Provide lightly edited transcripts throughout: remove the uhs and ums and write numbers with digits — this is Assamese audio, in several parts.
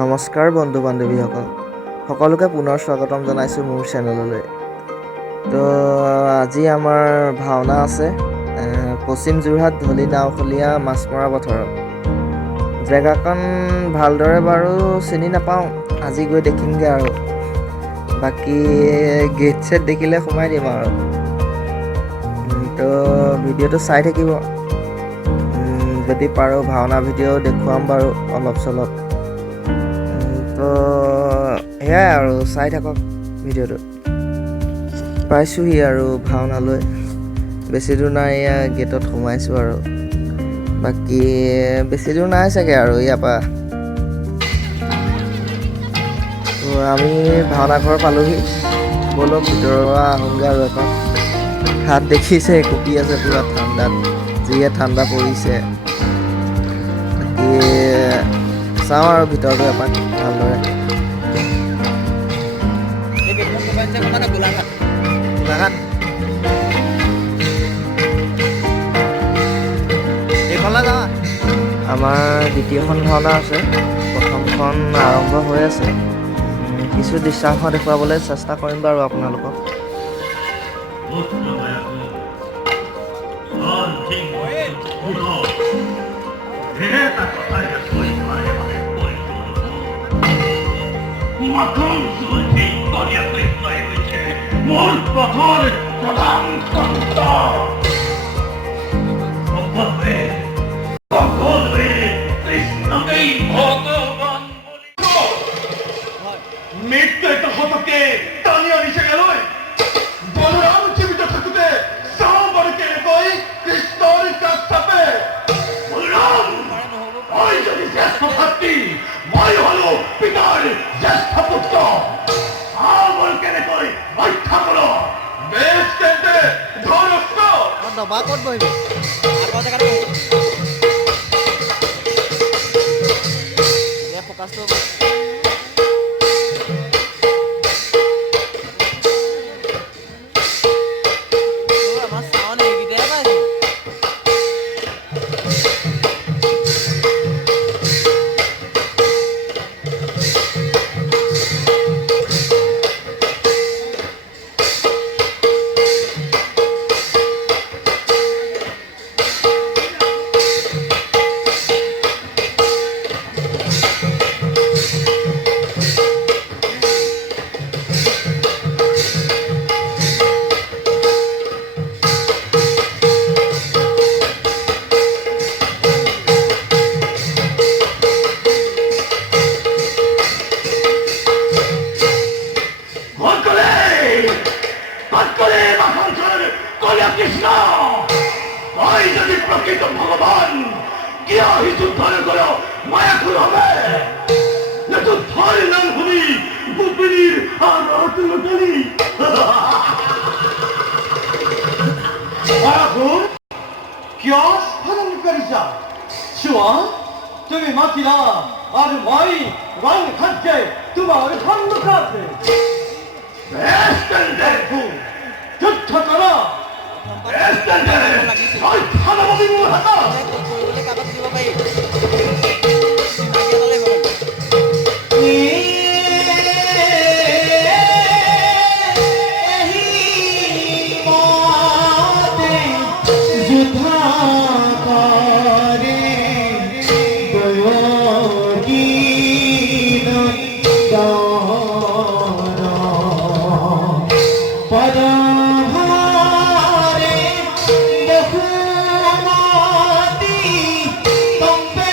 নমস্কাৰ বন্ধু বান্ধৱীসকল, সকলোকে পুনৰ স্বাগতম জনাইছোঁ মোৰ চেনেললৈ। তো আজি আমাৰ ভাওনা আছে পশ্চিম যোৰহাট ধলি নাওখলীয়া মাছমৰা পথাৰত। জেগাকণ ভালদৰে বাৰু চিনি নাপাওঁ, আজি গৈ দেখিমগৈ আৰু। বাকী গেট ছেট দেখিলে সোমাই দিম আৰু। তো ভিডিঅ'টো চাই থাকিব, যদি পাৰোঁ ভাওনা ভিডিঅ' দেখুৱাম বাৰু অলপ চলপ। তো সেয়াই আৰু, চাই থাকক ভিডিঅ'টো। পাইছোঁহি আৰু ভাওনালৈ, বেছি দূৰ নাই, এয়া গেটত সোমাইছোঁ আৰু। বাকী বেছি দূৰ নাই চাগে আৰু ইয়াৰ পৰা। তো আমি ভাওনা ঘৰ পালোহি, ব'লক ভিতৰৰ পৰা আহোঁগৈ আৰু এপাক। হাত দেখিছে কঁপি আছে পূৰা ঠাণ্ডাত, যিহে ঠাণ্ডা পৰিছে। বাকী চাওঁ আৰু ভিতৰটো এপাক ভালদৰে। গোলাঘাট আমাৰ দ্বিতীয়খন ভাওনা আছে, প্ৰথমখন আৰম্ভ হৈ আছে। কিছু দৃশ্যাংশ দেখুৱাবলৈ চেষ্টা কৰিম বাৰু আপোনালোকক। মোৰ পথৰ প্ৰধান তন্ত্ৰ সকলোৱে কৃষ্ণকেই ভগৱান মৃত্যু এটা হতকে টানি আনিছে গেলৈ। বলৰাম জীৱিত থাকোঁতে চাওঁ বাৰু কেনেকৈ কৃষ্ণৰ কাষ চাপে। বলৰাম, মই যদি জ্যেষ্ঠ ভাতৃ, মই হলো পিতাৰ জ্যেষ্ঠ পুত্ৰ। কেনেকৈ ৰক্ষা কৰ। বেছ তেন্তে ধৰ অস্ত্ৰ। দবা ক'ত বহিব? ফ'কাছটো আমাৰ চাউণ্ড এইকেইটাই পাইছোঁ। কৃষ্ণ, তই যদি প্ৰকৃত ভগৱান, কিয় সি যুদ্ধৰে কৰা মায়াকুৰ হবে? যুদ্ধৰ নাম শুনি গোপিনীৰ আদৰটো লুটলি। মায়াকুৰ, কিয় স্খলন কৰিছা? চোৱা, তুমি মাতিলা আৰু মই ৰং খাদ্যে তোমাৰ সন্মুখত যুদ্ধ কৰা। Tombe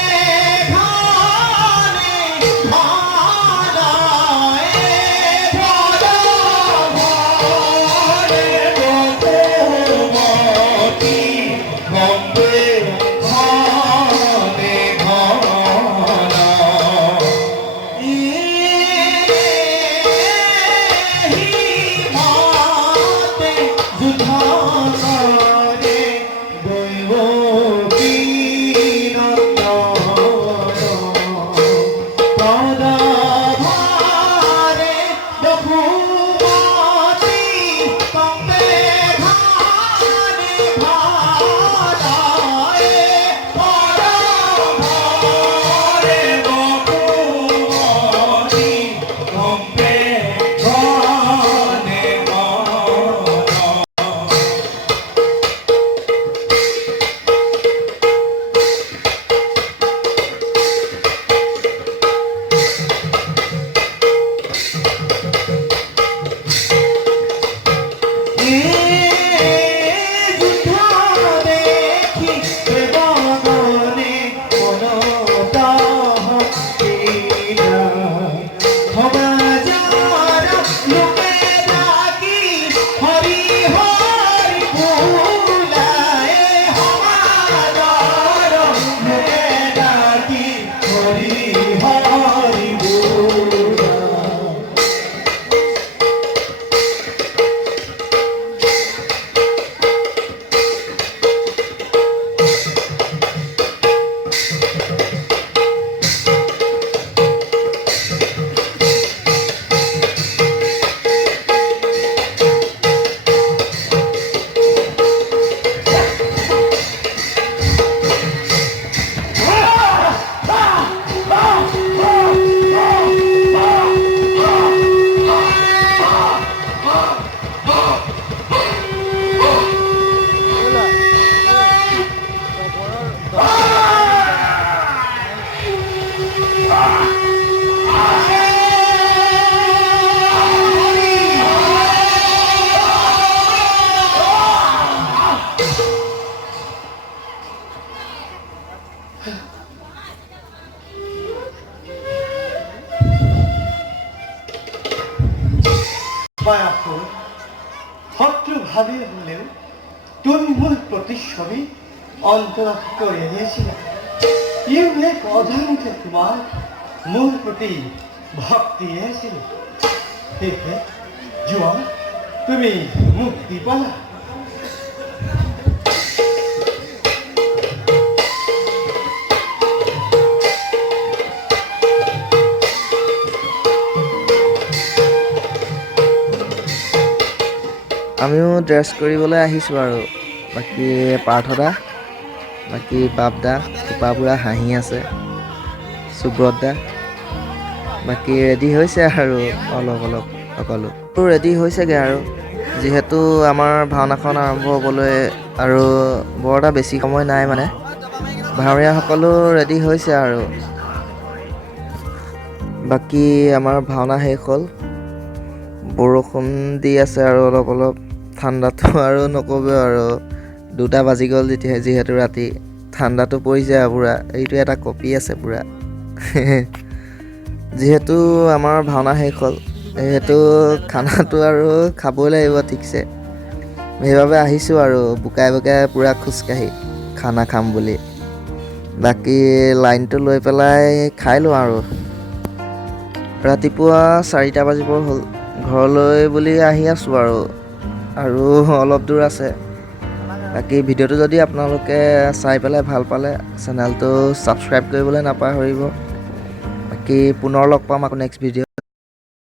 বিহাৰী বৰুৱা। মায়াপুর শত্রু ভাবে হলেও তুনমূল প্রতিচ্ছবি অন্তরস্থ করে নিয়েছিলাম। ইউ এক অজান্তে তোমার মূল প্রতি ভক্তি এসেছিল। দেখে জুয়া তুমি মুক্তি পালা। আমিও ড্ৰেছ কৰিবলৈ আহিছোঁ আৰু বাকী পাৰ্থদা, বাকী বাপদা, থোপা পুৰা হাঁহি আছে, সুব্ৰত দা, বাকী ৰেডি হৈছে আৰু অলপ অলপ সকলো ৰেডি হৈছেগৈ আৰু যিহেতু আমাৰ ভাওনাখন আৰম্ভ হ'বলৈ আৰু বৰ এটা বেছি সময় নাই মানে ভাৱৰীয়াসকলো ৰেডি হৈছে আৰু বাকী আমাৰ ভাওনা শেষ হ'ল। বৰষুণ দি আছে আৰু অলপ অলপ ঠাণ্ডাটো আৰু নক'বে আৰু 2টা বাজি গ'ল যিহেতু ৰাতি ঠাণ্ডাটো পৰিছে আৰু পূৰা এইটো এটা কপি আছে পূৰা যিহেতু আমাৰ ভাওনা শেষ হ'ল সেইটো খানাটো আৰু খাবই লাগিব ঠিকছে, সেইবাবে আহিছোঁ আৰু বোকাই বোকাই পূৰা খোজকাঢ়ি খানা খাম বুলি। বাকী লাইনটো লৈ পেলাই খাই লওঁ আৰু ৰাতিপুৱা 4টা বাজিব হ'ল। ঘৰলৈ বুলি আহি আছোঁ আৰু অলপ দূৰ আছে। বাকী ভিডিঅ'টো যদি আপোনালোকে চাই পেলাই ভাল পালে চেনেলটো ছাবস্ক্ৰাইব কৰিবলৈ নাপাহৰিব। বাকী পুনৰ লগ পাম আকৌ নেক্সট ভিডিঅ'।